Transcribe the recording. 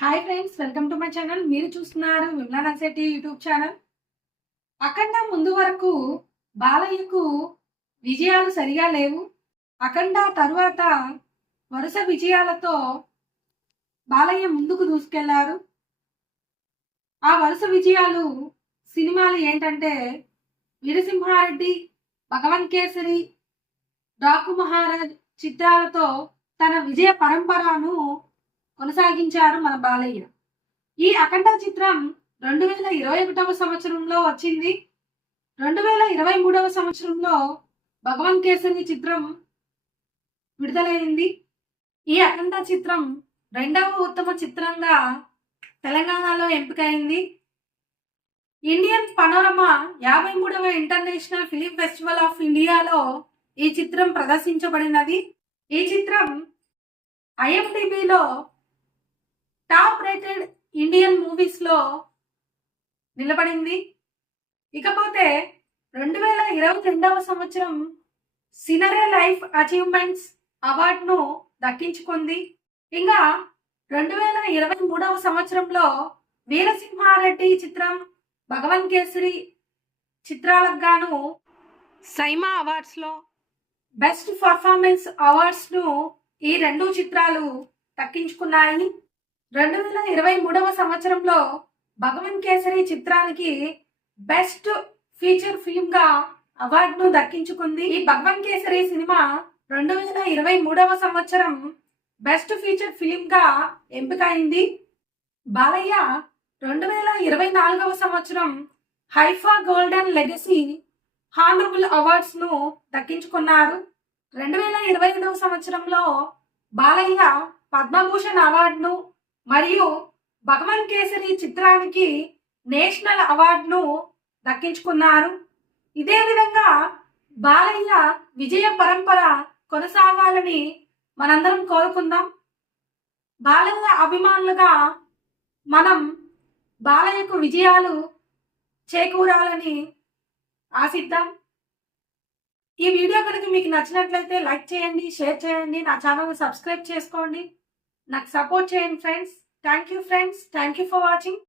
Hi friends, welcome to my channel. మీరు చూస్తున్నారు Vimala Narsetti YouTube channel. అఖండ ముందు వరకు బాలయ్యకు విజయాలు సరిగా లేవు. అఖండ తరువాత వరుస విజయాలతో బాలయ్య ముందుకు దూసుకెళ్లారు. ఆ వరుస విజయాలు సినిమాలు ఏంటంటే వీరసింహారెడ్డి, భగవంత్ కేసరి, డాకు మహారాజ్ చిత్రాలతో తన విజయ పరంపరను కొనసాగించారు మన బాలయ్య. ఈ అఖండ చిత్రం 2021వ సంవత్సరంలో వచ్చింది. 2023వ సంవత్సరంలో భగవంత్ కేసరి చిత్రం విడుదలైంది. ఈ అఖండ చిత్రం 2వ ఉత్తమ చిత్రంగా తెలంగాణలో ఎంపికైంది. ఇండియన్ పనోరమా 53వ ఇంటర్నేషనల్ ఫిలిం ఫెస్టివల్ ఆఫ్ ఇండియాలో ఈ చిత్రం ప్రదర్శించబడినది. ఈ చిత్రం IMDbలో టాప్ రేటెడ్ ఇండియన్ మూవీస్ లో నిలబడింది. ఇకపోతే 2022వ సంవత్సరం సినరే లైఫ్ అచీవ్మెంట్స్ అవార్డును దక్కించుకుంది. ఇంకా 2023వ సంవత్సరంలో వీరసింహారెడ్డి చిత్రం, భగవంత్ కేసరి చిత్రాలకు గాను సైమా అవార్డ్స్ లో బెస్ట్ పర్ఫార్మెన్స్ అవార్డ్స్ ను ఈ రెండు చిత్రాలు దక్కించుకున్నాయి. 2023వ సంవత్సరంలో భగవంత్ కేసరి చిత్రానికి బెస్ట్ ఫీచర్ ఫిల్మ్ గా అవార్డును దక్కించుకుంది. ఈ భగవంత్ కేసరి సినిమా 2023వ సంవత్సరం బెస్ట్ ఫీచర్ ఫిల్మ్ గా ఎంపికైంది. బాలయ్య 2024వ సంవత్సరం Haifa golden legacy honourable awards ను దక్కించుకున్నారు. 2025వ సంవత్సరంలో బాలయ్య పద్మభూషణ్ అవార్డును మరియు భగవంత్ కేసరి చిత్రానికి నేషనల్ అవార్డును దక్కించుకున్నారు. ఇదే విధంగా బాలయ్య విజయ పరంపర కొనసాగాలని మనందరం కోరుకుందాం. బాలయ్య అభిమానులుగా మనం బాలయ్యకు విజయాలు చేకూరాలని ఆశిద్దాం. ఈ వీడియో కనుక మీకు నచ్చినట్లయితే లైక్ చేయండి, షేర్ చేయండి, నా ఛానల్ సబ్స్క్రైబ్ చేసుకోండి, నాకు సపోర్ట్ చేయండి friends. Thank you friends, thank you for watching.